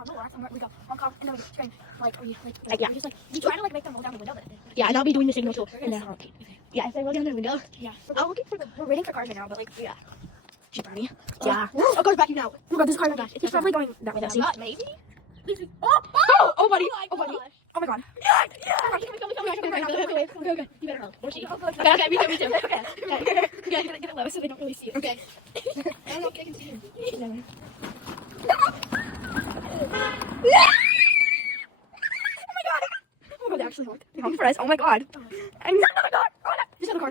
on the Lorax, and we go honk honk, and then we just try we just we try to make them roll down the window. Yeah, and I'll be doing the signal too. And then Okay. yeah, if they roll down the window. Yeah. We're waiting for cars right now, but Yeah. she's Brownie. Yeah. Oh, goes backing out. Oh my god, this car back. It's probably going that way. See? Maybe. Oh, buddy. Oh my gosh. Oh my god. Okay. You better hold. Or she. Okay, me too. Okay. Yeah, get it low so they don't really see it. Okay. I don't know if they can see you. Oh, they actually honked. They honked for us. Oh my god. And another car. Oh my god. There's another car.